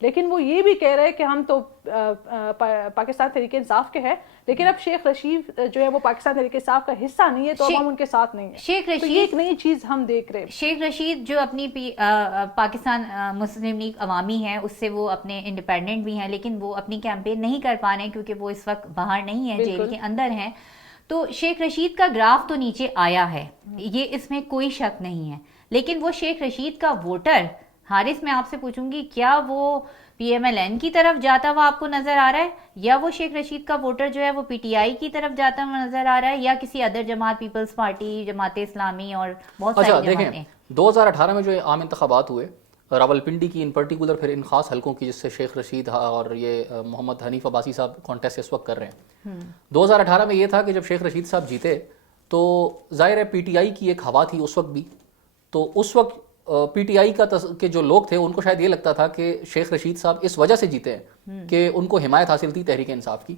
لیکن وہ یہ بھی کہہ رہے ہیں کہ ہم تو پاکستان تحریک انصاف کے ہیں، لیکن اب شیخ رشید جو ہے وہ پاکستان تحریک انصاف کا حصہ نہیں ہے، تو اب ہم ان کے ساتھ نہیں ہیں. شیخ تو یہ ایک نئی چیز ہم دیکھ رہے ہیں. شیخ رشید جو اپنی پاکستان مسلم لیگ عوامی ہے، اس سے وہ اپنے انڈیپینڈنٹ بھی ہیں، لیکن وہ اپنی کیمپین نہیں کر پا رہے ہیں کیونکہ وہ اس وقت باہر نہیں ہیں، جیل کے اندر ہیں. تو شیخ رشید کا گراف تو نیچے آیا ہے، یہ اس میں کوئی شک نہیں ہے، لیکن وہ شیخ رشید کا ووٹر، حارث میں آپ سے پوچھوں گی، کیا وہ پی ایم ایل این کی طرف جاتا ہوا آپ کو نظر آ رہا ہے، یا وہ شیخ رشید کا ووٹر جو ہے وہ پی ٹی آئی کی طرف جاتا ہوا نظر آ رہا ہے، یا کسی ادر جماعت، پیپلز پارٹی، جماعت اسلامی اور بہت ساری جماعتیں؟ دیکھیں 2018 میں جو عام انتخابات ہوئے راولپنڈی کی ان پرٹیکولر، پھر ان خاص حلقوں کی جس سے شیخ رشید اور یہ محمد حنیف عباسی صاحب کانٹیسٹ اس وقت کر رہے ہیں، 2018 میں یہ تھا کہ جب شیخ رشید صاحب جیتے تو ظاہر ہے پی ٹی آئی کی ایک ہوا تھی اس وقت بھی، تو اس وقت پی ٹی آئی کے جو لوگ تھے ان کو شاید یہ لگتا تھا کہ شیخ رشید صاحب اس وجہ سے جیتے ہیں کہ ان کو حمایت حاصل تھی تحریک انصاف کی،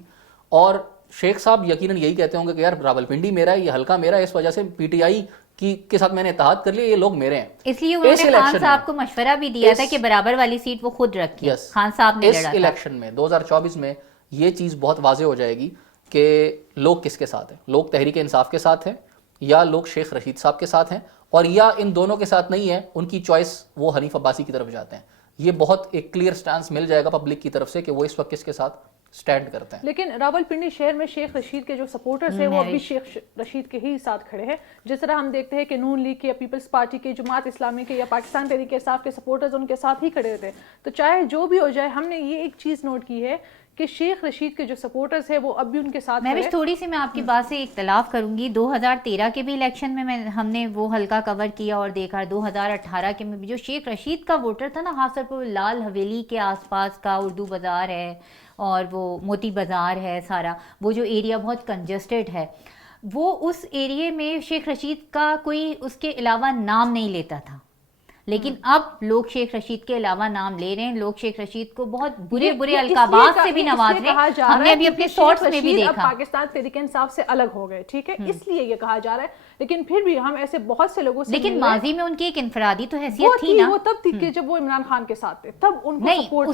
اور شیخ صاحب یقیناً یہی کہتے ہوں گے کہ یار راولپنڈی میرا ہے، یہ حلقہ میرا ہے، اس وجہ سے پی ٹی آئی کے ساتھ میں نے اتحاد کر لیا، یہ لوگ میرے ہیں. اس لیے انہوں نے خان صاحب کو مشورہ بھی دیا تھا کہ برابر والی سیٹ وہ خود رکھیں. خان صاحب نے لڑا تھا. اس الیکشن میں 2024 میں یہ چیز بہت واضح ہو جائے گی کہ لوگ کس کے ساتھ ہیں، لوگ تحریک انصاف کے ساتھ ہیں یا لوگ شیخ رشید صاحب کے ساتھ ہیں، اور یا ان دونوں کے ساتھ نہیں ہے، ان کی چوائس وہ حنیف عباسی کی طرف جاتے ہیں. یہ بہت ایک کلیئر سٹانس مل جائے گا پبلک کی طرف سے کہ وہ اس وقت کس کے ساتھ سٹینڈ کرتے ہیں. لیکن راولپنڈی شہر میں شیخ رشید کے جو سپورٹرز ہیں وہ ابھی شیخ رشید کے ہی ساتھ کھڑے ہیں. جس طرح ہم دیکھتے ہیں کہ نون لیگ کے یا پیپلز پارٹی کے، جماعت اسلامی کے یا پاکستان تحریک انصاف کے سپورٹرز ان کے ساتھ ہی کھڑے ہوتے ہیں. تو چاہے جو بھی ہو جائے، ہم نے یہ ایک چیز نوٹ کی ہے کہ شیخ رشید کے جو سپورٹرز ہیں وہ اب بھی ان کے ساتھ ہیں. میں تھوڑی سی آپ کی بات سے اختلاف کروں گی. 2013 کے بھی الیکشن میں ہم نے وہ حلقہ کور کیا اور دیکھا، 2018 کے میں بھی جو شیخ رشید کا ووٹر تھا نا، خاص طور پر لال حویلی کے آس پاس کا اردو بازار ہے اور وہ موتی بازار ہے، سارا وہ جو ایریا بہت کنجسٹڈ ہے، وہ اس ایریے میں شیخ رشید کا کوئی اس کے علاوہ نام نہیں لیتا تھا. لیکن اب لوگ شیخ رشید کے علاوہ نام لے رہے ہیں، لوگ شیخ رشید کو بہت برے القابات سے بھی نواز رہے ہیں. ہم نے ابھی اپنے شارٹس میں بھی دیکھا پاکستان تحریک انصاف سے الگ ہو گئے، ٹھیک ہے، اس لیے یہ کہا جا رہا ہے. لیکن پھر بھی ہم ایسے بہت سے لوگوں سے، لیکن ماضی میں ان کی ایک انفرادی تو حیثیت تھی نا. وہ تب تھی کہ جب وہ عمران خان کے ساتھ تھے، تب ان کو نہیں،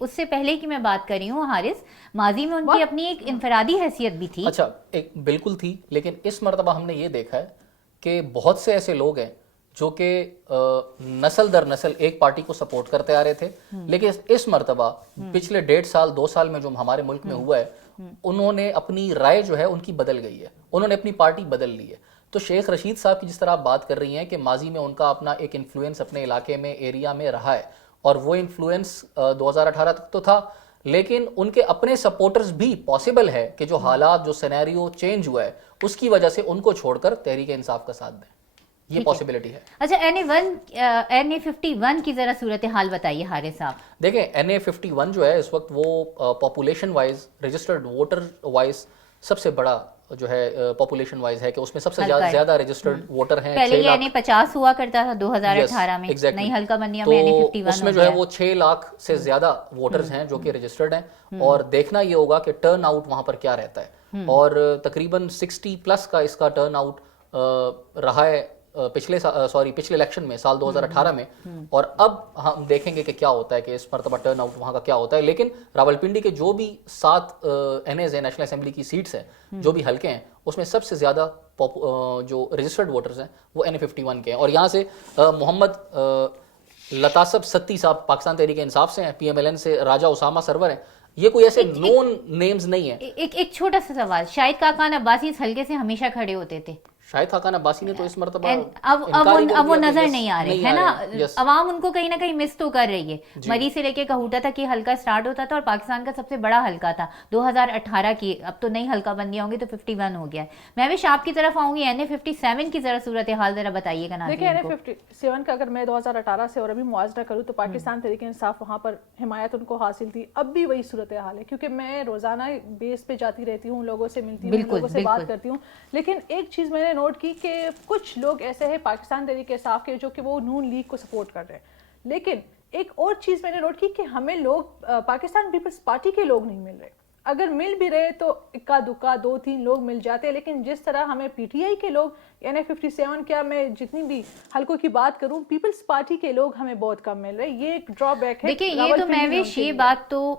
اس سے پہلے کی میں بات کر رہی ہوں حارث. ماضی میں ان کی اپنی ایک انفرادی حیثیت بھی تھی. اچھا، ایک بالکل تھی، لیکن اس مرتبہ ہم نے یہ دیکھا ہے کہ بہت سے ایسے لوگ ہیں جو کہ نسل در نسل ایک پارٹی کو سپورٹ کرتے آ رہے تھے، لیکن اس مرتبہ پچھلے 1.5 سال 2 سال میں جو ہمارے ملک میں ہوا ہے، انہوں نے اپنی رائے جو ہے ان کی بدل گئی ہے، انہوں نے اپنی پارٹی بدل لی ہے. تو شیخ رشید صاحب کی جس طرح آپ بات کر رہی ہیں کہ ماضی میں ان کا اپنا ایک انفلوئنس اپنے علاقے میں، ایریا میں رہا ہے، اور وہ انفلوئنس 2018 تک تو تھا، لیکن ان کے اپنے سپورٹرز بھی پاسبل ہے کہ جو حالات، جو سینیریو چینج ہوا ہے، اس کی وجہ سے ان کو چھوڑ کر تحریک انصاف کا ساتھ دیں. یہ پاسبلٹی ہے. اچھا، NA51 کی ذرا صورتحال بتائیے حارث صاحب. دیکھیں NA51 جو ہے اس وقت وہ population wise, registered voter wise سب سے بڑا جو ہے پاپولیشن وائز ہے کہ اس میں سب سے زیادہ رجسٹرڈ ووٹر ہیں. پہلے یہ NA50 ہوا کرتا تھا 2018 میں، نئی حلقہ بندیوں میں NA51 اس میں جو ہے وہ 6 لاکھ سے زیادہ ووٹرز ہیں جو کہ رجسٹرڈ ہیں، اور دیکھنا یہ ہوگا کہ ٹرن آؤٹ وہاں پر کیا رہتا ہے. اور تقریباً 60+ کا اس کا ٹرن آؤٹ رہا ہے پچھلے الیکشن میں، سال 2018 میں، اور اب ہم دیکھیں گے کہ کیا ہوتا ہے کہ اس مرتبہ ٹرن آؤٹ وہاں کا کیا ہوتا ہے. لیکن راولپنڈی کے جو بھی 7 NAs ہیں، نیشنل اسمبلی کی سیٹس ہیں، جو بھی حلقے ہیں، اس میں سب سے زیادہ جو رجسٹرڈ ووٹرز ہیں وہ NA51 کے ہیں. اور یہاں سے محمد لطاسب ستی صاحب پاکستان تحریک انصاف سے ہیں، PMLN سے راجہ اسامہ سرور ہیں. یہ کوئی ایسے نون نیمز نہیں ہیں. ایک چھوٹا سا سوال، شاہد خاقان عباسی اس حلقے سے ہمیشہ کھڑے ہوتے تھے. شاہد خاقان عباسی نے تو اس مرتبہ اب وہ نظر نہیں آ رہے ہے نا. عوام ان کو کہیں نہ کہیں مس تو کر رہی ہے. مری سے لے کے کہوٹا تک یہ حلقہ سٹارٹ ہوتا تھا اور پاکستان کا سب سے بڑا حلقہ تھا 2018 کی. اب تو نئی حلقہ بندیاں ہوں گی تو 51 ہو گیا ہے. میں بھی آپ کی طرف آؤں گی. NA57 کی ذرا صورتحال ذرا بتائیے گا. دیکھیں NA57 کا اگر میں 2018 سے اور ابھی موازنہ کروں تو پاکستان تحریک انصاف وہاں پر حمایت ان کو حاصل تھی. اب بھی وہی صورتحال ہے، کیونکہ میں روزانہ بیس پہ جاتی رہتی ہوں، لوگوں سے ملتی ہوں، لوگوں سے بات کرتی ہوں. لیکن ایک چیز میں نے نوٹ کی کہ کچھ لوگ ایسے ہیں پاکستان تحریک انصاف کے جو کہ وہ نون لیگ کو سپورٹ کر رہے ہیں. لیکن ایک اور چیز میں نے نوٹ کی کہ ہمیں لوگ پاکستان پیپلز پارٹی کے لوگ نہیں مل رہے. اگر مل بھی رہے تو اکا دکا 2-3 لوگ مل جاتے ہیں، لیکن جس طرح ہمیں پی ٹی آئی کے لوگ یعنی 57 کیا میں جتنی بھی حلقوں کی بات کروں پیپلز پارٹی کے لوگ ہمیں بہت کم مل رہے، یہ ایک ڈرا بیک ہے. دیکھیں یہ تو مہوش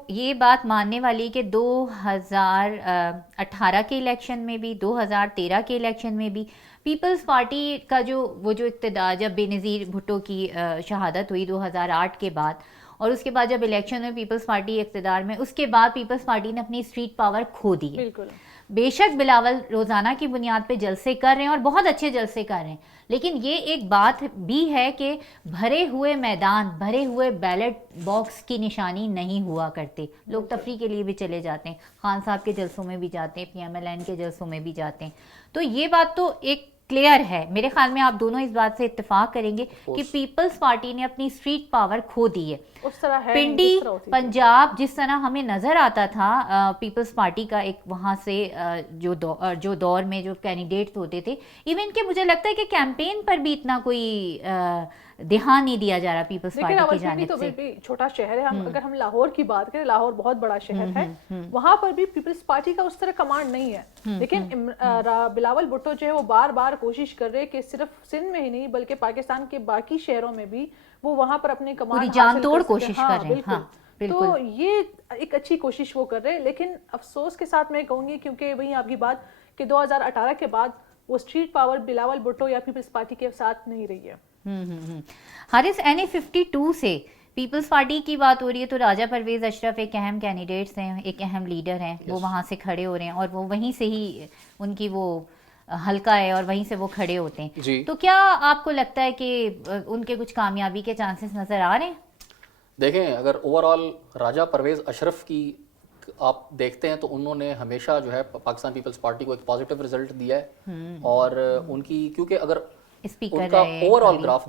یہ بات ماننے والی کہ 2018 کے الیکشن میں بھی 2013 کے الیکشن میں بھی پیپلز پارٹی کا جو اقتدار جب بے نظیر بھٹو کی شہادت ہوئی 2008 کے بعد اور اس کے بعد جب الیکشن میں پیپلز پارٹی اقتدار میں اس کے بعد پیپلز پارٹی نے اپنی اسٹریٹ پاور کھو دی ہے. بالکل بے شک بلاول روزانہ کی بنیاد پہ جلسے کر رہے ہیں اور بہت اچھے جلسے کر رہے ہیں، لیکن یہ ایک بات بھی ہے کہ بھرے ہوئے میدان بھرے ہوئے بیلٹ باکس کی نشانی نہیں ہوا کرتے. لوگ تفریح کے لیے بھی چلے جاتے ہیں، خان صاحب کے جلسوں میں بھی جاتے ہیں، PMLN کے جلسوں میں بھی جاتے ہیں. تو یہ بات تو ایک کلیئر ہے، میرے خیال میں آپ دونوں اس بات سے اتفاق کریں گے کہ پیپلز پارٹی نے اپنی اسٹریٹ پاور کھو دی ہے. پنڈی پنجاب جس طرح ہمیں نظر آتا تھا پیپلز پارٹی کا ایک وہاں سے جو دور میں جو کینڈیڈیٹس ہوتے تھے، ایون کہ مجھے لگتا ہے کہ کیمپین پر بھی اتنا کوئی دھیان نہیں دیا جا رہا پیپلز پارٹی کی جانب سے. تو چھوٹا شہر ہے، اگر ہم لاہور کی بات کریں، لاہور بہت بڑا شہر ہے، وہاں پر بھی پیپلز پارٹی کا اس طرح کمانڈ نہیں ہے. لیکن بلاول بھٹو جو ہے وہ بار بار کوشش کر رہے کہ صرف سندھ میں ہی نہیں بلکہ پاکستان کے باقی شہروں میں بھی وہ وہاں پر اپنی کمانڈ جان توڑ کوشش کر رہے ہیں. تو یہ ایک اچھی کوشش وہ کر رہے، لیکن افسوس کے ساتھ میں کہوں گی کیونکہ وہی آپ کی بات کہ 2018 کے بعد وہ اسٹریٹ پاور بلاول بھٹو یا پیپلز پارٹی کے ساتھ نہیں رہی ہے. حارث NA52 سے پیپلز پارٹی کی بات ہو رہی ہے تو راجہ پرویز اشرف ایک اہم کینڈیڈیٹس ہیں، ایک اہم لیڈر ہیں، وہ وہاں سے کھڑے ہو رہے ہیں اور وہ وہیں سے ہی ان کی وہ حلقہ ہے اور وہیں سے وہ کھڑے ہوتے ہیں. تو کیا آپ کو لگتا ہے کہ ان کے کچھ کامیابی کے چانسز نظر آ رہے ہیں؟ دیکھیں اگر اوور آل راجہ پرویز اشرف کی آپ دیکھتے ہیں تو انہوں نے ہمیشہ جو ہے پاکستان پیپلز پارٹی کو ایک پازیٹیو رزلٹ دیا ہے اور ان کی کیونکہ اگر ان کا اوور آل گراف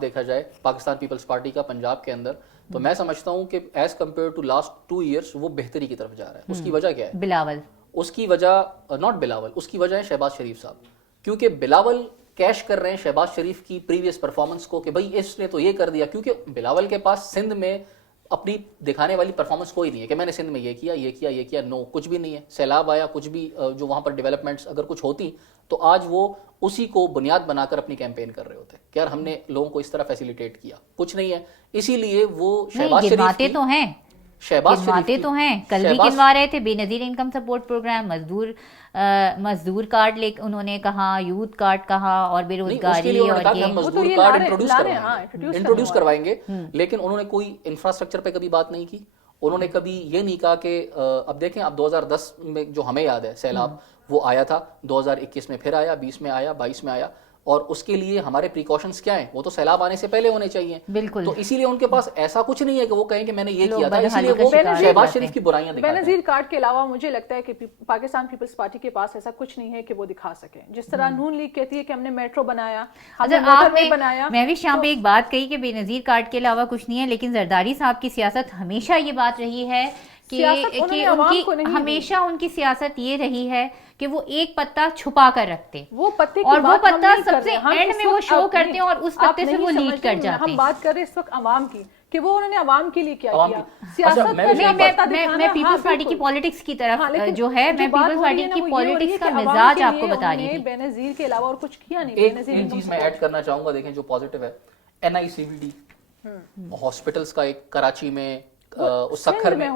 دیکھا جائے پاکستان پیپلز پارٹی کا پنجاب کے اندر تو میں سمجھتا ہوں کہ as compare to last 2 years وہ بہتری کی طرف جا رہا ہے. اس کی وجہ کیا ہے؟ بلاول. اس کی وجہ ناٹ بلاول، اس کی وجہ ہے شہباز شریف صاحب، کیونکہ بلاول کیش کر رہے ہیں شہباز شریف کی پریویس پرفارمنس کو کہ بھائی اس نے تو یہ کر دیا، کیونکہ بلاول کے پاس سندھ میں اپنی دکھانے والی پرفارمنس کوئی نہیں ہے کہ میں نے سندھ میں یہ کیا نو کچھ بھی نہیں ہے. سیلاب آیا کچھ بھی جو وہاں پر ڈیولپمنٹس اگر کچھ ہوتی تو آج وہ اسی کو بنیاد بنا کر اپنی کیمپین کر رہے ہوتے کہ یار ہم نے لوگوں کو اس طرح فیسیلیٹیٹ کیا، کچھ نہیں ہے. اسی لیے وہ شہباز شریف تو ہیں گنواتے تو ہیں کل بھی گنوا رہے تھے، بے نظیر انکم سپورٹ پروگرام، مزدور کارڈ لے انہوں نے کہا، یوتھ کارڈ کہا اور بے روزگاری اور مزدور کارڈ انٹروڈیوس کروائیں گے. لیکن انہوں نے کوئی انفراسٹرکچر پہ کبھی بات نہیں کی. انہوں نے کبھی یہ نہیں کہا کہ اب دیکھیں اب 2010 میں جو ہمیں یاد ہے سیلاب وہ آیا تھا، 2021 میں پھر آیا، 20 میں آیا، 22 میں آیا، اور اس کے لیے ہمارے پریکاشنز کیا ہیں؟ وہ تو سیلاب آنے سے پہلے ہونے چاہیے. بالکل. تو اسی لیے ان کے پاس ایسا کچھ نہیں ہے کہ وہ کہیں کہ میں نے یہ کیا تھا، اسی لیے وہ شہباز شریف کی برائیاں دکھاتے ہیں. بے نظیر کارڈ کے علاوہ مجھے لگتا ہے کہ پاکستان پیپلز پارٹی کے پاس ایسا کچھ نہیں ہے کہ وہ دکھا سکے. جس طرح نون لیگ کہتی ہے کہ ہم نے میٹرو بنایا، میں بھی شام پہ ایک بات کہی کہ بے نظیر کارڈ کے علاوہ کچھ نہیں ہے، لیکن زرداری صاحب کی سیاست ہمیشہ یہ بات رہی ہے کہ ہمیشہ ان کی سیاست یہ رہی ہے کہ وہ ایک پتا چھپا کر رکھتے وہ پتے اور وہ پتا سب سے اینڈ میں وہ شو کرتے ہیں اور اس پتے سے وہ لیڈ کر جاتے ہیں. ہم بات کر رہے ہیں اس وقت عوام کی کہ وہ انہوں نے عوام کے لیے کیا کیا. سیاست میں پیپلز پارٹی کی پالیٹکس کی طرف جو ہے میں پیپلز پارٹی کی پالیٹکس کا مزاج آپ کو بتا رہی تھی. بے نظیر کے علاوہ اور کچھ کیا نہیں. ایک چیز میں ایڈ کرنا چاہوں گا، دیکھیں جو پازیٹیو ہے NICVD ہاسپٹلس کا ایک کراچی میں سکھر میں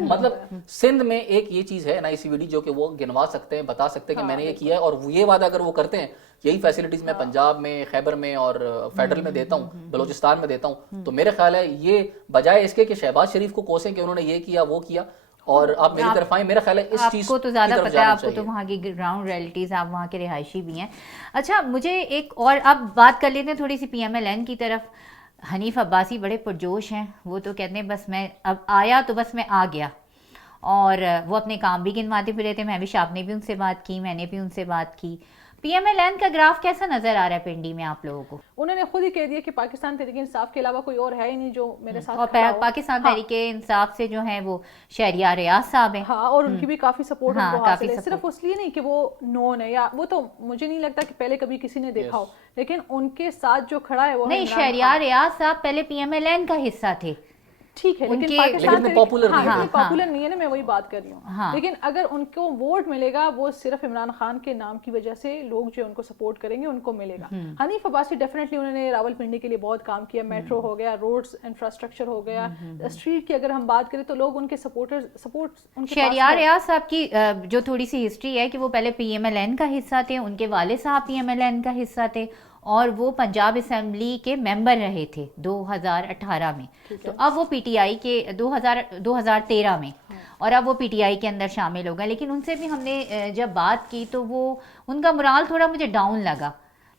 مطلب سندھ میں ایک یہ چیز ہے NICVD جو کہ وہ گنوا سکتے ہیں، بتا سکتے ہیں کہ میں نے یہ کیا ہے، اور یہ وعدہ اگر وہ کرتے ہیں یہی فیسلٹیز میں پنجاب میں، خیبر میں اور فیڈرل میں دیتا ہوں، بلوچستان میں دیتا ہوں، تو میرے خیال ہے یہ بجائے اس کے کہ شہباز شریف کو کوسیں کہ انہوں نے یہ کیا وہ کیا اور آپ میری طرف آئیں، میرا خیال ہے اس چیز کو تو زیادہ پتہ ہے، آپ کو تو وہاں کی گراؤنڈ ریئلٹیز، آپ وہاں کے رہائشی بھی ہیں. اچھا مجھے ایک اور اب بات کر لیتے ہیں تھوڑی سی PMLN کی طرف. حنیف عباسی بڑے پرجوش ہیں، وہ تو کہتے ہیں بس میں اب آیا تو بس میں آ گیا، اور وہ اپنے کام بھی گنواتے پھرے تھے. میں بھی شاپ نے بھی ان سے بات کی، میں نے بھی ان سے بات کی. PMLN کا گراف کیسا نظر آ رہا ہے پنڈی میں آپ لوگوں کو؟ انہوں نے خود ہی کہہ دیا کہ پاکستان تحریک انصاف کے علاوہ کوئی اور ہے ہی نہیں جو میرے ساتھ، اور پاکستان تحریک انصاف سے جو ہیں وہ شہریار ریاض صاحب ہیں. ہاں، اور ان کی بھی کافی سپورٹ ان کو حاصل ہے. صرف اس لیے نہیں کہ وہ نون ہے، یا وہ تو مجھے نہیں لگتا کہ پہلے کبھی کسی نے دیکھا ہو، لیکن ان کے ساتھ جو کھڑا ہے وہ نہیں. شہریار ریاض صاحب پہلے PMLN کا حصہ تھے، ٹھیک ہے لیکن ان کے پاکستان لیکن پاپولر نہیں ہے. پاپولر نہیں ہے نا, میں وہی بات کر رہی ہوں. ہاں. لیکن اگر ان کو ووٹ ملے گا وہ صرف عمران خان کے نام کی وجہ سے لوگ جو ان کو سپورٹ کریں گے ان کو ملے گا. حنیف عباسی ڈیفینیٹلی انہوں نے راول پنڈی کے لیے بہت کام کیا, میٹرو ہو گیا, روڈز انفراسٹرکچر ہو گیا, اسٹریٹ کی اگر ہم بات کریں تو لوگ ان کے سپورٹ شہریار ریاض صاحب کی جو تھوڑی سی ہسٹری ہے کہ وہ پہلے پی ایم ایل این کا حصہ تھے, ان کے والد صاحب پی ایم ایل این کا حصہ تھے اور وہ پنجاب اسمبلی کے ممبر رہے تھے 2018 میں. تو اب وہ پی ٹی آئی کے 2013 میں, اور اب وہ پی ٹی آئی کے اندر شامل ہو گئے. لیکن ان سے بھی ہم نے جب بات کی تو وہ ان کا مرال تھوڑا مجھے ڈاؤن لگا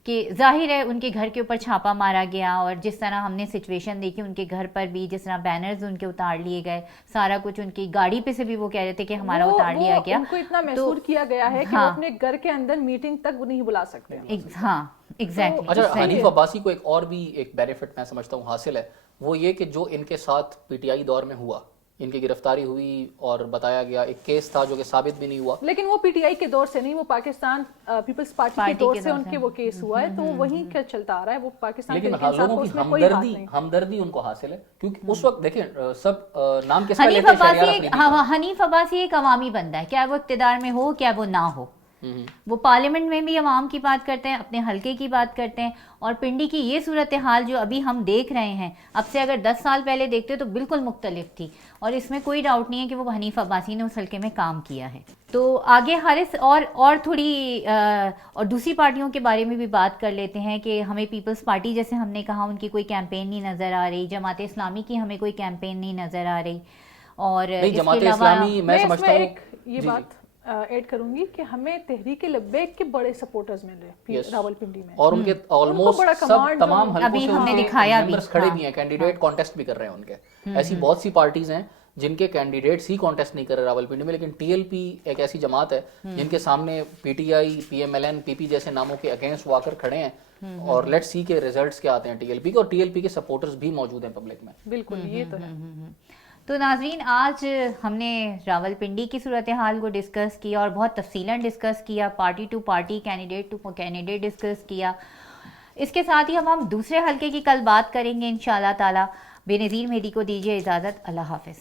کہ ظاہر ہے ان کے گھر کے اوپر چھاپا مارا گیا, اور جس طرح ہم نے سچویشن دیکھی ان کے گھر پر بھی, جس طرح بینرز ان کے اتار لیے گئے, سارا کچھ ان کی گاڑی پہ سے بھی وہ کہہ رہے تھے کہ ہمارا اتار لیا گیا. ان کو اتنا محسور کیا گیا ہے کہ وہ اپنے گھر کے اندر میٹنگ تک نہیں بلا سکتے. ہاں ایگزیکٹلی. اچھا, حنیف عباسی کو ایک اور بھی ایک بینیفٹ میں سمجھتا ہوں حاصل ہے, وہ یہ کہ جو ان کے ساتھ پی ٹی آئی دور میں ہوا, ان کی گرفتاری ہوئی اور بتایا گیا ایک کیس تھا جو کہ ثابت بھی نہیں ہوا. لیکن وہ پی ٹی آئی کے دور سے نہیں, وہ پاکستان پیپلز پارٹی کے دور سے ان کے وہ کیس ہوا ہے, تو وہیں کیا چلتا آ رہا ہے وہ پاکستان کے. لیکن لوگوں کی ہمدردی ان کو حاصل ہے کیونکہ اس وقت دیکھیں سب نام کس کا لیتے ہیں. حنیف عباسی ایک عوامی بندہ ہے, کیا وہ اقتدار میں ہو کیا وہ نہ ہو, وہ پارلیمنٹ میں بھی عوام کی بات کرتے ہیں, اپنے حلقے کی بات کرتے ہیں. اور پنڈی کی یہ صورتحال جو ابھی ہم دیکھ رہے ہیں, اب سے اگر 10 سال پہلے دیکھتے تو بالکل مختلف تھی, اور اس میں کوئی ڈاؤٹ نہیں ہے کہ وہ حنیف عباسی نے اس حلقے میں کام کیا ہے. تو آگے حارث اور تھوڑی اور دوسری پارٹیوں کے بارے میں بھی بات کر لیتے ہیں کہ ہمیں پیپلز پارٹی جیسے ہم نے کہا ان کی کوئی کیمپین نہیں نظر آ رہی, جماعت اسلامی کی ہمیں کوئی کیمپین نہیں نظر آ رہی, اور جماعت اسلامی میں سمجھتا ہوں یہ بات ایڈ کروں گی کہ ہمیں تحریک لبیک کے بڑے سپورٹرز مل رہے ہیں راول پنڈی میں, اور ان کے آلموسٹ سب تمام حلقوں سے ہم نے دکھایا بھی کھڑے بھی ہیں, کینڈیڈیٹ کانٹیسٹ بھی کر رہے ہیں ان کے. ایسی بہت سی پارٹیز ہیں جن کے کینڈیڈیٹس ہی کانٹیسٹ نہیں کر رہے راول پنڈی میں, لیکن ٹی ایل پی ایک ایسی جماعت ہے جن کے سامنے P T I, P M L N, P P جیسے ناموں کے اگینسٹ وہ آ کر کھڑے ہیں, اور لیٹ سی کے ریزلٹس کیا آتے ہیں ٹی ایل پی کے, اور ٹی ایل پی کے سپورٹرز بھی موجود ہیں پبلک میں. بالکل یہ تو ہے. تو ناظرین, آج ہم نے راول پنڈی کی صورتحال کو ڈسکس کیا اور بہت تفصیلاً ڈسکس کیا, party to party, candidate to candidate discuss کیا. اس کے ساتھ ہی ہم دوسرے حلقے کی کل بات کریں گے انشاءاللہ تعالی. بے نظیر مہدی کو دیجیے اجازت, اللہ حافظ.